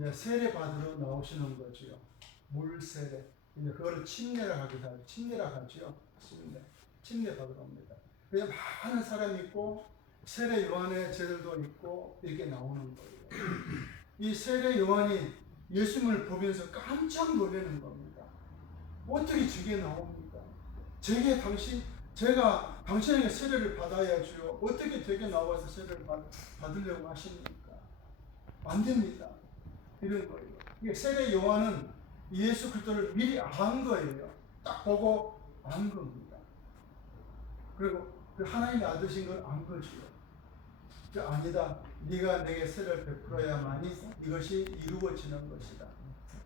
이제 세례 받으러 나오시는 거지요. 물 세례. 이제 그거를 침례라 하기도 하죠. 침례라 하죠. 침례 받으러 옵니다. 그냥 많은 사람이 있고 세례 요한의 제자들도 있고 이렇게 나오는 거예요. 이 세례 요한이 예수님을 보면서 깜짝 놀라는 겁니다. 어떻게 저게 나옵니까? 제가 당신에게 세례를 받아야죠. 어떻게 저게 나와서 세례를 받으려고 하십니까? 안 됩니다. 이런 거예요. 이게 세례 요한은 예수 그리스도를 미리 안 거예요. 딱 보고 안 겁니다. 그리고 그 하나님의 아들신 걸 안 거지요. 아니다. 네가 내게 세례를 베풀어야만이 이것이 이루어지는 것이다.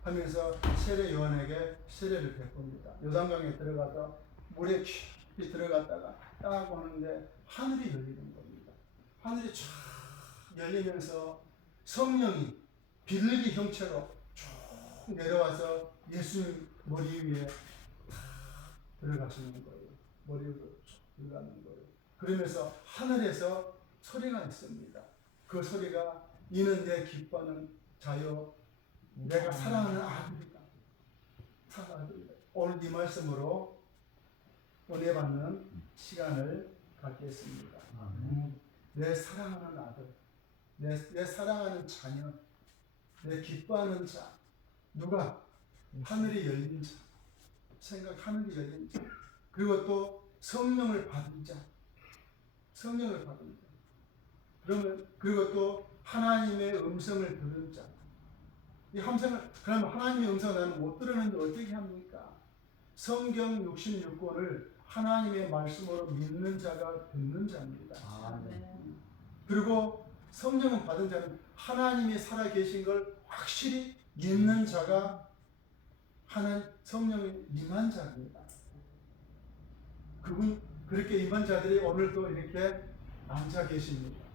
하면서 세례 요한에게 세례를 베풉니다. 요단강에 들어가서 물에 깊이 들어갔다가 딱 오는데 하늘이 열리는 겁니다. 하늘이 쫙 열리면서 성령이 비둘기 형체로 쭉 내려와서 예수님 머리 위에 들어가시는 거예요. 머리 위로 쭉 들어가는 거예요. 그러면서 하늘에서 소리가 있습니다. 그 소리가 이는 내 기뻐하는 자요 내가 사랑하는 아들이다. 오늘 이 말씀으로 은혜 받는 시간을 갖겠습니다. 내 사랑하는 아들, 내 사랑하는 자녀, 내 기뻐하는 자, 누가? 하늘이 열린 자, 하늘이 열린 자, 그리고 또 성령을 받은 자, 성령을 받은 자. 그리고 또 하나님의 음성을 들은 자. 이 그러면 하나님의 음성을 나는 못 들었는데 어떻게 합니까? 성경 66권을 하나님의 말씀으로 믿는 자가 듣는 자입니다. 그리고 성령을 받은 자는 하나님이 살아계신 걸 확실히 믿는 자가 하는 성령의 임한 자입니다. 그렇게 임한 자들이 오늘도 이렇게 앉아 계십니다.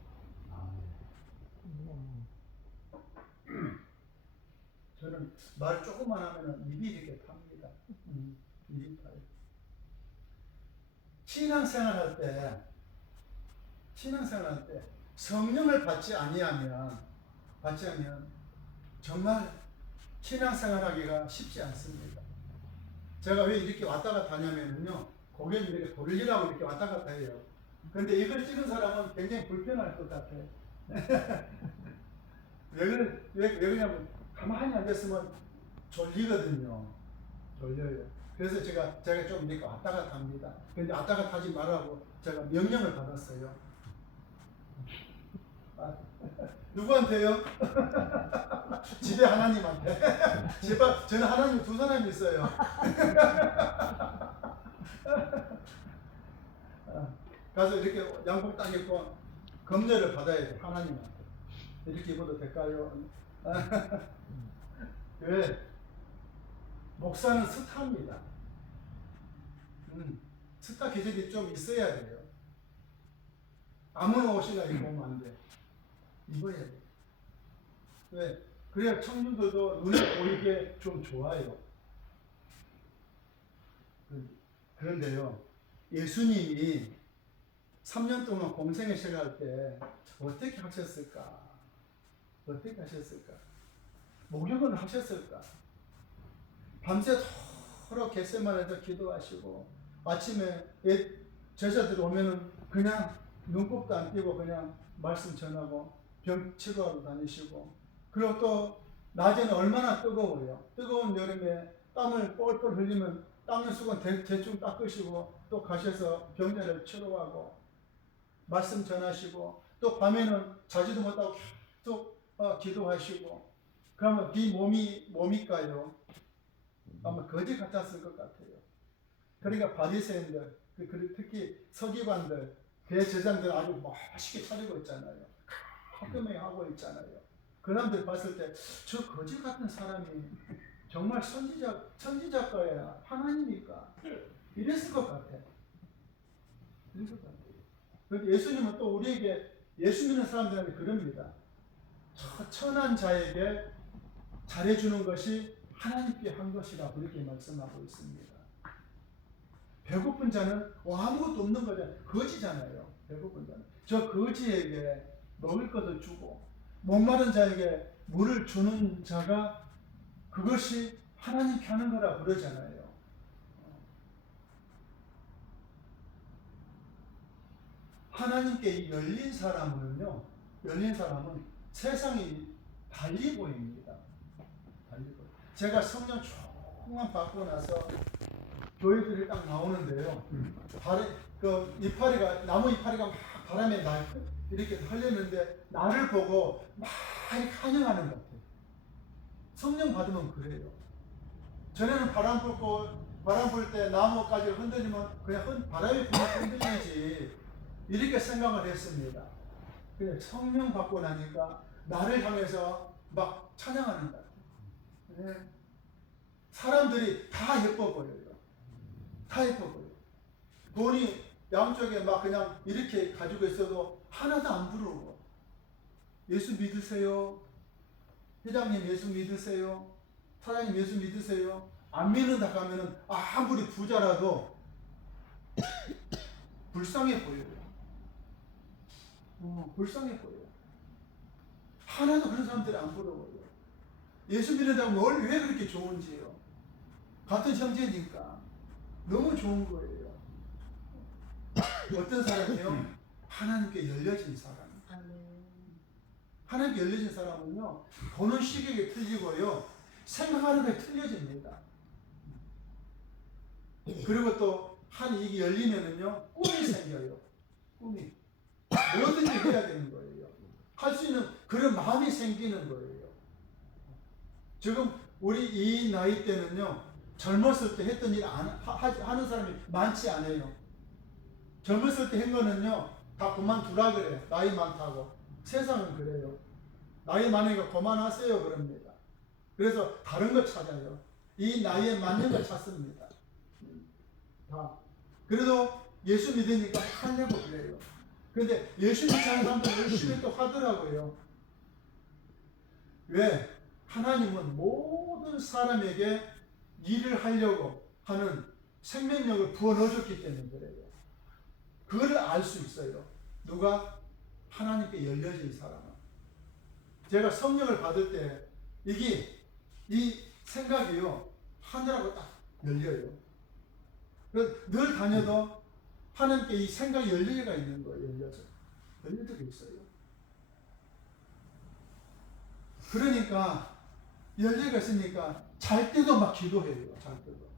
저는 말 조금만 하면 입이 이렇게 탑니다. 입이 타요. 신앙생활할 때 성령을 받지 아니하면 정말 신앙생활하기가 쉽지 않습니다. 제가 왜 이렇게 왔다 갔다 하냐면요, 고개를 이렇게 돌리라고 이렇게 왔다 갔다 해요. 그런데 이걸 찍은 사람은 굉장히 불편할 것 같아요. 왜 그러냐면 가만히 앉았으면 졸리거든요. 졸려요. 그래서 제가 좀 이렇게 왔다 갔다 합니다. 근데 왔다 갔다 하지 말라고 제가 명령을 받았어요. 누구한테요? 집에 하나님한테. 저는 하나님 두 사람이 있어요. 가서 이렇게 양복 딱 입고 검열을 받아야 돼. 하나님한테. 이렇게 입어도 될까요? 왜? 목사는 스타입니다. 스타 기질이 좀 있어야 돼요. 아무나 옷이나 입으면 안 돼. 입어야 돼. 왜? 그래야 청중들도 눈에 보이게 좀 좋아요. 그런데요, 예수님이 3년 동안 공생의 생활할 때 어떻게 하셨을까? 목욕은 하셨을까? 밤새도록 겟세마네에서 기도하시고 아침에 제자들 오면은 그냥 눈곱도 안 띄고 그냥 말씀 전하고 병 치료하고 다니시고, 그리고 또 낮에는 얼마나 뜨거워요. 뜨거운 여름에 땀을 뻘뻘 흘리면 닦는 수건 대충 닦으시고 또 가셔서 병자를 치료하고 말씀 전하시고, 또 밤에는 자지도 못하고 계속 기도하시고. 그러면 네 몸일까요? 아마 거지 같았을 것 같아요. 그러니까 바리새인들, 특히 서기관들, 대제사장들 아주 멋있게 차리고 있잖아요. 화끈하게 하고 있잖아요. 그 남들 봤을 때 저 거지 같은 사람이 정말 선지자가야 하나님이니까 이랬을 것 같아. 그런데 예수님은 또 우리에게, 예수 믿는 사람들한테 그럽니다. 천한 자에게 잘해주는 것이 하나님께 한 것이라 그렇게 말씀하고 있습니다. 배고픈 자는 아무것도 없는 거잖아요. 거지잖아요. 배고픈 자는 저 거지에게 먹을 것을 주고, 목마른 자에게 물을 주는 자가 그것이 하나님께 하는 거라 그러잖아요. 하나님께 열린 사람은요, 열린 사람은 세상이 달리 보입니다. 달리 보여요. 제가 성령 충만 받고 나서 교회들이 딱 나오는데요. 그 이파리가, 나무 이파리가 막 바람에 날 이렇게 흘리는데 나를 보고 막 환영하는 것 같아요. 성령 받으면 그래요. 전에는 바람 불 때 나무까지 흔들리면 그냥 바람이 불면 흔들리지 이렇게 생각을 했습니다. 근데 성령 받고 나니까 나를 향해서 막 찬양하는 것 같아요. 네. 사람들이 다 예뻐 보여요. 다 예뻐 보여요. 돈이 양쪽에 막 그냥 이렇게 가지고 있어도 하나도 안 부러워. 예수 믿으세요? 회장님 예수 믿으세요? 사장님 예수 믿으세요? 안 믿는다 하면은 아무리 부자라도 불쌍해 보여요. 불쌍해 보여요. 하나도 그런 사람들이 안 부러워요. 예수 믿는다고 왜 그렇게 좋은지요? 같은 형제니까 너무 좋은 거예요. 어떤 사람이요? 하나님께 열려진 사람. 하나님께 열려진 사람은요, 보는 시각이 틀리고요, 생각하는 게 틀려집니다. 그리고 또 이게 열리면은요, 꿈이 생겨요. 꿈이. 뭐든지 해야 되는 거예요. 할 수 있는 그런 마음이 생기는 거예요. 지금 우리 이 나이 때는요, 젊었을 때 했던 일 하는 사람이 많지 않아요. 젊었을 때 한 거는요, 다 그만두라 그래요. 나이 많다고. 세상은 그래요. 나이 많으니까 그만하세요 그럽니다. 그래서 다른 거 찾아요. 이 나이에 맞는 거 찾습니다. 다. 그래도 예수 믿으니까 하려고 그래요. 그런데 예수 믿지 않는 사람들 열심히 또 하더라고요. 왜? 하나님은 모든 사람에게 일을 하려고 하는 생명력을 부어 넣어줬기 때문에 그래요. 그걸 알 수 있어요. 누가? 하나님께 열려진 사람은. 제가 성령을 받을 때 이 생각이요, 하늘하고 딱 열려요. 늘 다녀도 하나님께 이 생각이 열리가 있는 거예요. 열려져 있어요. 그러니까 열리가 있으니까 잘 때도 막 기도해요. 잘 때도.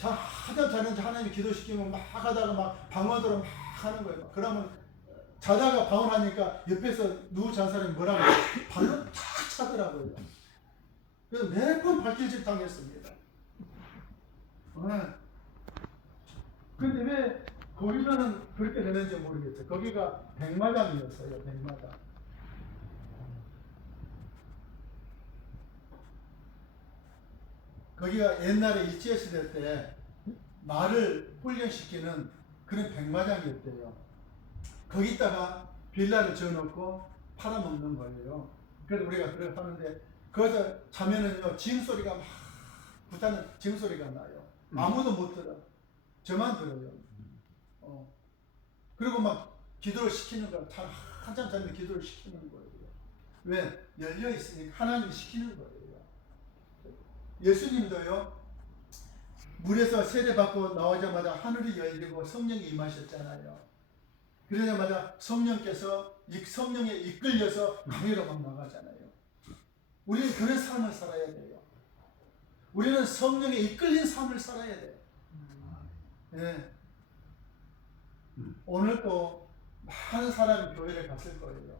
하다 자는데 하나님이 기도시키면 막 하다가 막 방언으로 막 하는 거예요. 그러면 자다가 방언하니까 옆에서 누구 잔 사람이 뭐라고 발로 탁 차더라고요. 그래서 매번 발길질 당했습니다. 근데 왜 거기서는 그렇게 되는지 모르겠어요. 거기가 백마장이었어요. 백마장. 거기가 옛날에 일제시대 때 말을 훈련시키는 그런 백마장이었대요. 거기다가 빌라를 지어놓고 팔아먹는 거예요. 그래서 우리가 그렇게 하는데 거기서 자면은요, 징소리가 막 부타는 징소리가 나요. 아무도 못 들어. 저만 들어요. 그리고 막 기도를 시키는 거야. 한참 자면 기도를 시키는 거예요. 왜? 열려 있으니까 하나님이 시키는 거예요. 예수님도요, 물에서 세례받고 나오자마자 하늘이 열리고 성령이 임하셨잖아요. 그러자마자 성령께서 성령에 이끌려서 강의로 막 나가잖아요. 우리는 그런 삶을 살아야 돼요. 우리는 성령에 이끌린 삶을 살아야 돼요. 네. 오늘 또 많은 사람이 교회를 갔을 거예요.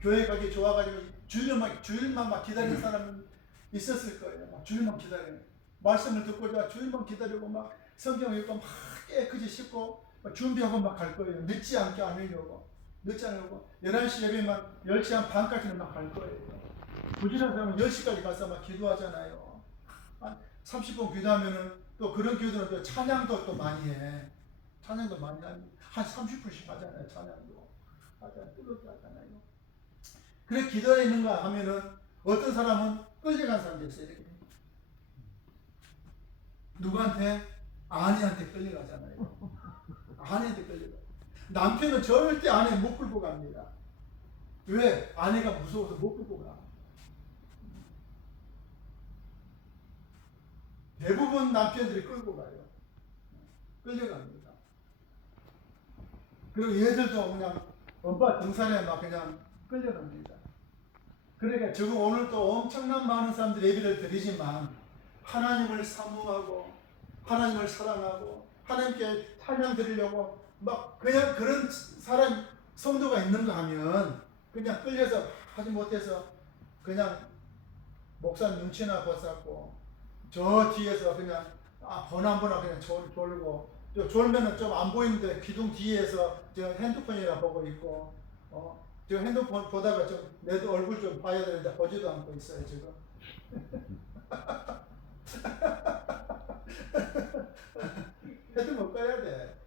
교회 가기 좋아가지고 주일만 막 기다리는 사람은 있었을 거예요. 막 주일만 기다리는. 말씀을 듣고자 주일만 기다리고 막 성경 읽고 막 깨끗이 씻고 막 준비하고 막 갈 거예요. 늦지 않게 안 하려고. 늦지 않으려고. 11시 예배만 10시 한 반까지는 막 갈 거예요. 부지런한 사람은 10시까지 가서 막 기도하잖아요. 한 30분 기도하면은 또 그런 기도는 또 찬양도 또 많이 해. 찬양도 많이 합니다. 한 30분씩 하잖아요. 찬양도. 하잖아요. 뜨겁게 하잖아요. 그래 기도에 있는가 하면은 어떤 사람은 끌려간 사람도 있어요. 이렇게. 누구한테? 아내한테 끌려가잖아요. 아내한테 끌려가. 남편은 절대 아내 못 끌고 갑니다. 왜? 아내가 무서워서 못 끌고 가. 대부분 남편들이 끌고 가요. 끌려갑니다. 그리고 얘들도 그냥 엄마 등산에 막 그냥 끌려갑니다. 그러니까 지금 오늘 또 엄청난 많은 사람들이 예배를 드리지만 하나님을 사모하고 하나님을 사랑하고 하나님께 찬양 드리려고 막 그냥 그런 사람 성도가 있는가 하면 그냥 끌려서 하지 못해서 그냥 목사 눈치나 보았고 저 뒤에서 그냥 보나보나 그냥 졸고 또 졸면은 좀 안 보이는데 기둥 뒤에서 저 핸드폰이나 보고 있고 저 핸드폰 보다가 좀 내 얼굴 좀 봐야 되는데 보지도 않고 있어요 지금. 핸드폰 꺼야 돼.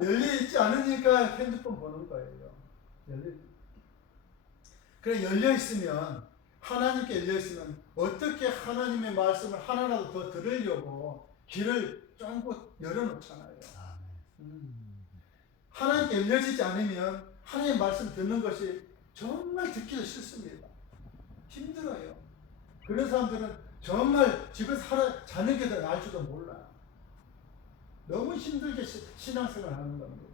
열려 있지 않으니까 핸드폰 보는 거예요. 그래 열려 있으면 하나님께 열려 있으면 어떻게 하나님의 말씀을 하나라도 더 들으려고 길을 쫑긋 열어놓잖아요. 하나님께 열려지지 않으면 하나님의 말씀 듣는 것이 정말 듣기도 싫습니다. 힘들어요. 그런 사람들은 정말 집에서 자는 게 더 나을 줄도 몰라요. 너무 힘들게 신앙생활을 하는 겁니다.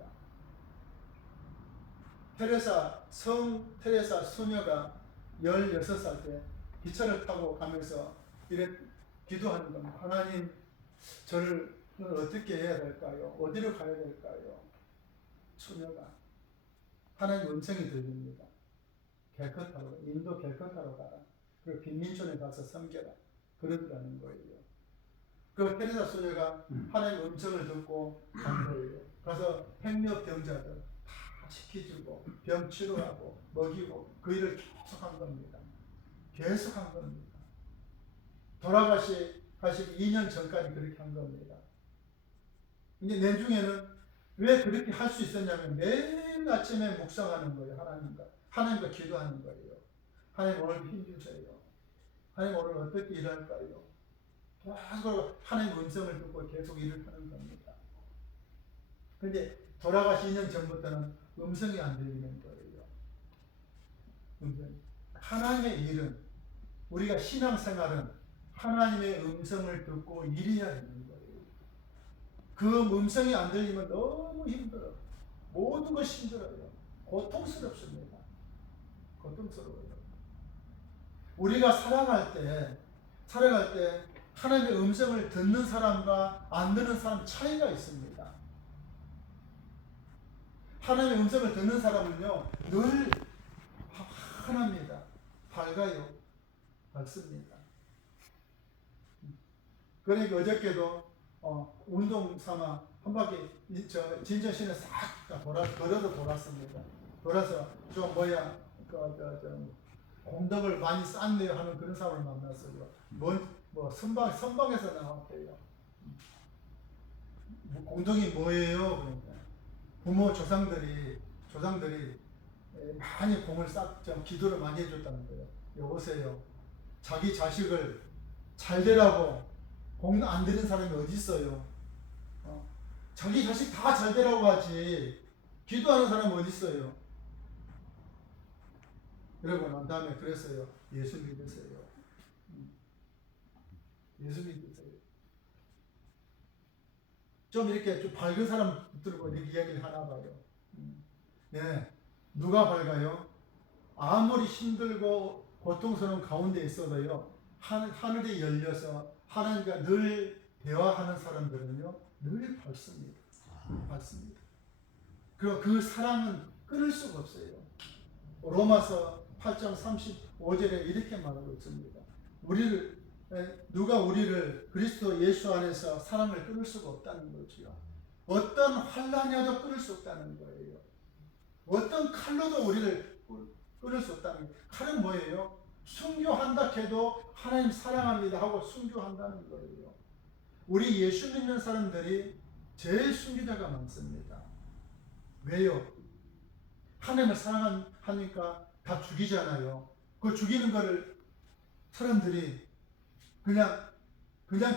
성 테레사 수녀가 16살 때 기차를 타고 가면서 이렇게 기도하는 겁니다. 하나님, 저를 어떻게 해야 될까요? 어디로 가야 될까요? 수녀가 하나님 음성이 들립니다. 캘커타로, 인도 캘커타로 가라. 그리고 빈민촌에 가서 섬겨라. 그러더라는 거예요. 그 테레사 수녀가 하나님 음성을 듣고 간 거예요. 가서 행렬병자들 다 지켜주고 병 치료하고 먹이고 그 일을 계속한 겁니다. 계속한 겁니다. 돌아가시 2년 전까지 그렇게 한 겁니다. 근데 내중에는 왜 그렇게 할 수 있었냐면 매일 아침에 묵상하는 거예요. 하나님과 기도하는 거예요. 하나님 오늘 힘주세요. 하나님 오늘 어떻게 일할까요? 계속 하나님 음성을 듣고 계속 일을 하는 겁니다. 근데 돌아가시 2년 전부터는 음성이 안 들리는 거예요. 하나님의 일은, 우리가 신앙생활은 하나님의 음성을 듣고 일해야 되는 거예요. 그 음성이 안 들리면 너무 힘들어요. 모든 것이 힘들어요. 고통스럽습니다. 고통스러워요. 우리가 살아갈 때 하나님의 음성을 듣는 사람과 안 듣는 사람 차이가 있습니다. 하나님의 음성을 듣는 사람은요, 늘 환합니다. 밝아요. 밝습니다. 그러니까 어저께도 운동 삼아 한 바퀴 진천시내 싹 걸어서 돌았습니다. 돌아서 좀 공덕을 많이 쌓네요 하는 그런 사람을 만났어요. 선방에서 나왔대요. 공덕이 뭐예요? 그러니까 부모 조상들이 많이 공을 기도를 많이 해줬다는 거예요. 여보세요. 자기 자식을 잘 되라고 공 안 드는 사람이 어디 있어요? 자기 자식 다 잘 되라고 하지 기도하는 사람이 어디 있어요? 그러고 난 다음에 그랬어요. 예수 믿으세요. 예수 믿으세요. 좀 이렇게 좀 밝은 사람 들고 이렇게 이야기를 하나 봐요. 네, 누가 밝아요? 아무리 힘들고 고통스러운 가운데 있어도요, 하늘이 열려서 하나님과 늘 대화하는 사람들은요, 늘 밝습니다. 밝습니다. 그리고 그 사랑은 끊을 수가 없어요. 로마서 8장 35절에 이렇게 말하고 있습니다. 누가 우리를 그리스도 예수 안에서 사랑을 끊을 수가 없다는 거지요. 어떤 환난이 와도 끊을 수 없다는 거예요. 어떤 칼로도 우리를 끊을 수 없다는 거예요. 칼은 뭐예요? 순교한다 해도 하나님 사랑합니다 하고 순교한다는 거예요. 우리 예수 믿는 사람들이 제일 순교자가 많습니다. 왜요? 하나님을 사랑하니까 다 죽이잖아요. 그 죽이는 거를 사람들이 그냥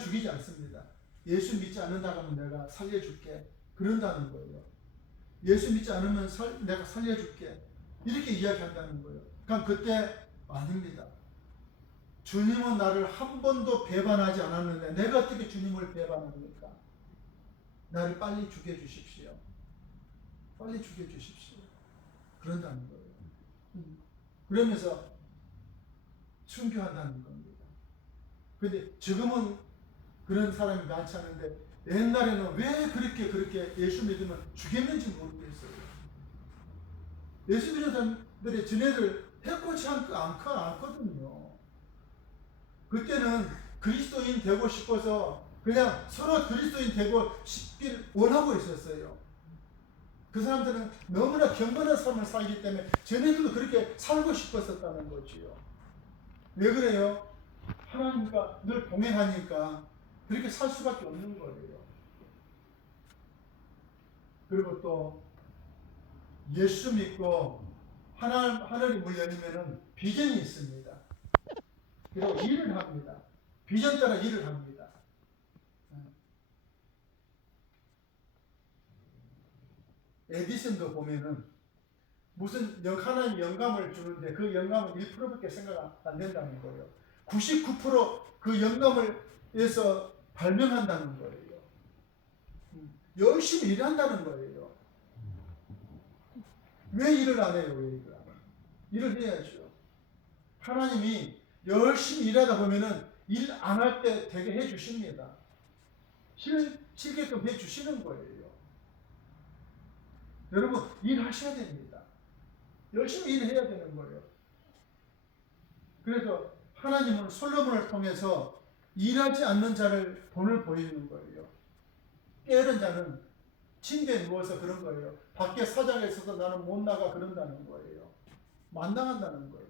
죽이지 않습니다. 예수 믿지 않는다고 하면 내가 살려줄게. 그런다는 거예요. 예수 믿지 않으면 내가 살려줄게. 이렇게 이야기한다는 거예요. 그러니까 그때 아닙니다. 주님은 나를 한 번도 배반하지 않았는데 내가 어떻게 주님을 배반합니까? 나를 빨리 죽여주십시오. 빨리 죽여주십시오. 그런다는 거예요. 그러면서 순교한다는 겁니다. 근데 지금은 그런 사람이 많지 않은데 옛날에는 왜 그렇게 예수 믿으면 죽였는지 모르겠어요. 예수 믿는 사람들이 지네들 해코지 않거든요. 그때는 그리스도인 되고 싶어서 그냥 서로 그리스도인 되고 싶길 원하고 있었어요. 그 사람들은 너무나 경건한 삶을 살기 때문에 쟤네들도 그렇게 살고 싶었었다는 거지요. 왜 그래요? 하나님과 늘 동행하니까 그렇게 살 수밖에 없는 거예요. 그리고 또 예수 믿고 하늘이 문 열리면은 비전이 있습니다. 그리고 일을 합니다. 비전 따라 일을 합니다. 에디슨도 보면은 무슨 하나님 영감을 주는데 그 영감은 1%밖에 생각 안 된다는 거예요. 99%그 영감을 위해서 발명한다는 거예요. 열심히 일한다는 거예요. 왜 일을 안 해요? 왜 일을 안 해요? 일을 해야죠. 하나님이 열심히 일하다 보면은 일 안 할 때 되게 해 주십니다. 실게끔 해 주시는 거예요. 여러분 일하셔야 됩니다. 열심히 일해야 되는 거예요. 그래서 하나님은 솔로몬을 통해서 일하지 않는 자를 본을 보이는 거예요. 게으른 자는 침대에 누워서 그런 거예요. 밖에 사장에 있어서 나는 못 나가 그런다는 거예요. 만당한다는 거예요.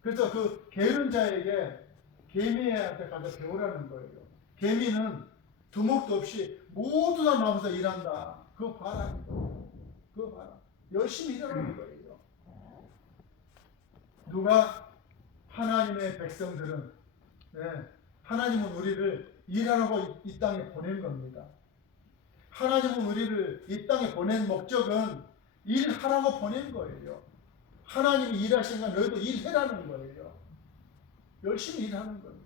그래서 그 게으른 자에게 개미한테 가서 배우라는 거예요. 개미는 두목도 없이 모두 다 나와서 일한다. 그거 봐라. 그거 봐라. 열심히 일하는 거예요. 누가 하나님의 백성들은 하나님은 우리를 일하라고 이 땅에 보낸 겁니다. 하나님은 우리를 이 땅에 보낸 목적은 일하라고 보낸 거예요. 하나님이 일하신 건 너희도 일해라는 거예요. 열심히 일하는 거예요.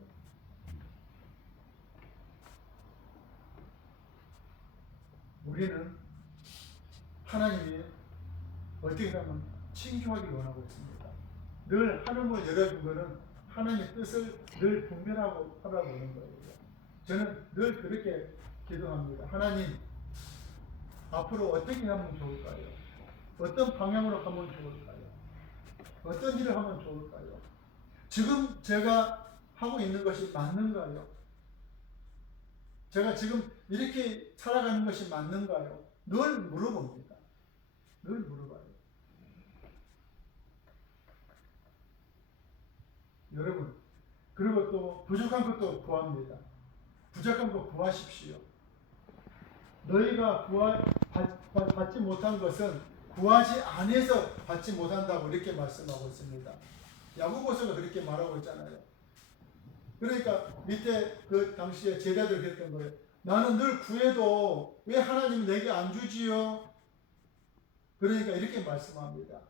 우리는 하나님이 어떻게 하면 친교하기를 원하고 있습니다. 늘 하늘문을 열어준 것은 하나님의 뜻을 늘 분별하고 하라고 하는 거예요. 저는 늘 그렇게 기도합니다. 하나님, 앞으로 어떻게 하면 좋을까요? 어떤 방향으로 하면 좋을까요? 어떤 일을 하면 좋을까요? 지금 제가 하고 있는 것이 맞는가요? 제가 지금 이렇게 살아가는 것이 맞는가요? 늘 물어봅니다. 늘 물어봐요. 여러분, 그리고 또 부족한 것도 구합니다. 부족한 것 구하십시오. 너희가 받지 못한 것은 구하지 않아서 받지 못한다고 이렇게 말씀하고 있습니다. 야고보서가 그렇게 말하고 있잖아요. 그러니까 밑에 그 당시에 제자들 그랬던 거예요. 나는 늘 구해도 왜 하나님이 내게 안 주지요? 그러니까 이렇게 말씀합니다.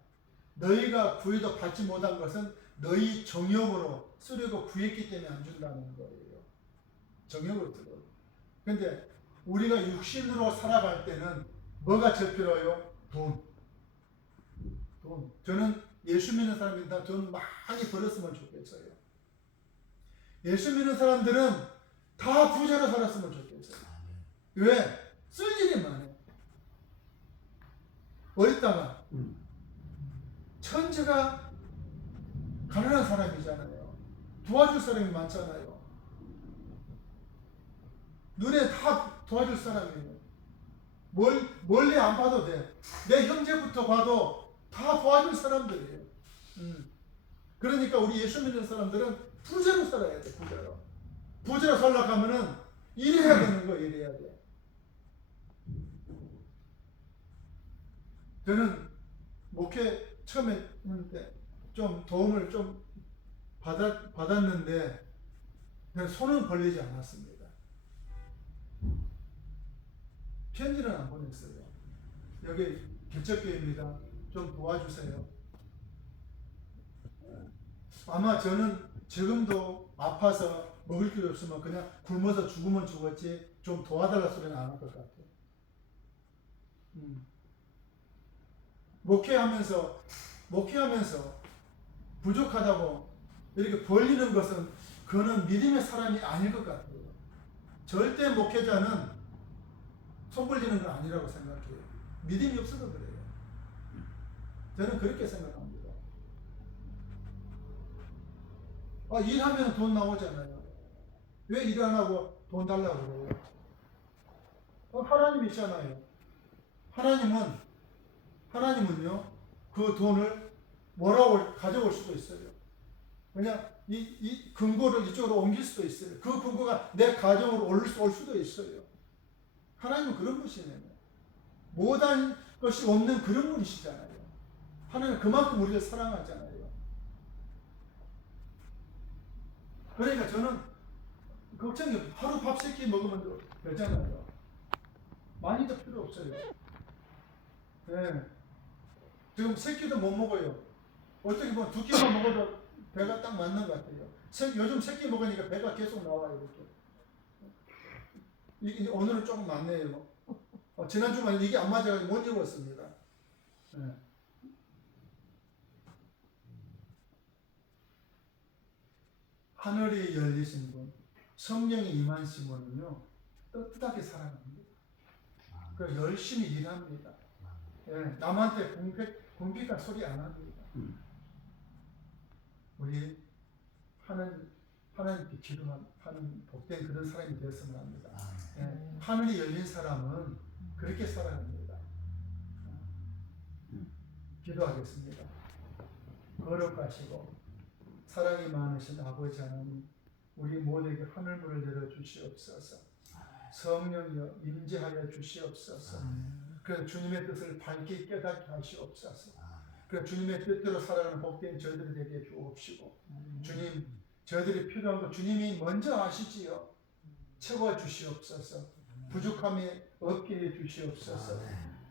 너희가 구해도 받지 못한 것은 너희 정욕으로 쓰려고 구했기 때문에 안 준다는 거예요. 정욕으로 쓰려고. 근데 우리가 육신으로 살아갈 때는 뭐가 제일 필요해요? 돈. 저는 예수 믿는 사람입니다. 돈 많이 벌었으면 좋겠어요. 예수 믿는 사람들은 다 부자로 살았으면 좋겠어요. 왜? 쓸 일이 많아요. 어디다가 천지가 가난한 사람이잖아요. 도와줄 사람이 많잖아요. 눈에 다 도와줄 사람이에요. 멀리 안 봐도 돼. 내 형제부터 봐도 다 도와줄 사람들이에요. 그러니까 우리 예수 믿는 사람들은 부자로 살아야 돼. 부자로 살려고 하면은 일해야 되는 거예요. 일해야 돼. 저는 목회 처음에 했는데 좀 도움을 좀 받았는데 손은 벌리지 않았습니다. 편지는 안 보냈어요. 여기 개척교회입니다. 좀 도와주세요. 아마 저는 지금도 아파서 먹을 게 없으면 그냥 굶어서 죽으면 죽었지 좀 도와달라 소리는 안 할 것 같아요. 목회하면서 부족하다고 이렇게 벌리는 것은 그는 믿음의 사람이 아닐 것 같아요. 절대 목회자는 손 벌리는 건 아니라고 생각해요. 믿음이 없어서 그래요. 저는 그렇게 생각합니다. 일하면 돈 나오잖아요. 왜 일 안 하고 돈 달라고 그래요? 하나님 있잖아요. 하나님은요, 그 돈을 뭐라고 가져올 수도 있어요. 그냥 이 근거를 이쪽으로 옮길 수도 있어요. 그 근거가 내 가정으로 올 수도 있어요. 하나님은 그런 분이시네요. 못한 것이 없는 그런 분이시잖아요. 하나님은 그만큼 우리를 사랑하잖아요. 그러니까 저는 걱정이 없어요. 하루 밥 3끼 먹으면 되잖아요. 많이 더 필요 없어요. 네. 지금 3끼도 못 먹어요. 어떻게 보면 2끼만 먹어도 배가 딱 맞는 것 같아요. 요즘 3끼 먹으니까 배가 계속 나와요. 이렇게. 오늘은 조금 많네요. 지난 주말에 이게 안 맞아가지고 못 입었습니다. 네. 하늘이 열리신 분, 성령이 임하신 분은요, 떳떳하게 살아갑니다. 그래서 열심히 일합니다. 예, 남한테 궁핍한 소리 안 합니다. 우리 하나님께 기도하는 복된 그런 사람이 되었으면 합니다. 예, 하늘이 열린 사람은 그렇게 살아갑니다. 기도하겠습니다. 거룩하시고 사랑이 많으신 아버지 하나님, 우리 모두에게 하늘문을 열어주시옵소서. 성령이여 임재하여 주시옵소서. 그래서 주님의 뜻을 밝게 깨닫게 하시옵소서. 그래서 주님의 뜻대로 살아가는 복된 저희들이 되게 주옵시고, 주님, 저희들이 필요한 거 주님이 먼저 아시지요. 채워 주시옵소서. 부족함이 없게 해 주시옵소서.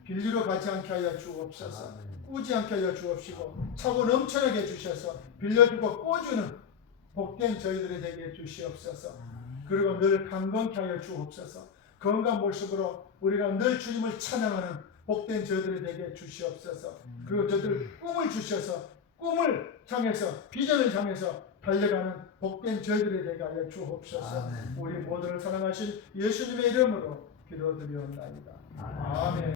빌리러 가지 않게 하여 주옵소서. 꾸지 않게 하여 주옵시고, 차고 넘쳐나게 해 주셔서 빌려주고 꾸주는 복된 저희들이 되게 해 주시옵소서. 그리고 늘 강건케 하여 주옵소서. 건강 모습으로 우리가 늘 주님을 찬양하는 복된 저희들이 되게 해 주시옵소서. 그리고 저희들 꿈을 주셔서 꿈을 향해서 비전을 향해서 달려가는 복된 저희들이 되게 하여 주옵소서. 우리 모두를 사랑하신 예수님의 이름으로 기도드리옵나이다. 아멘.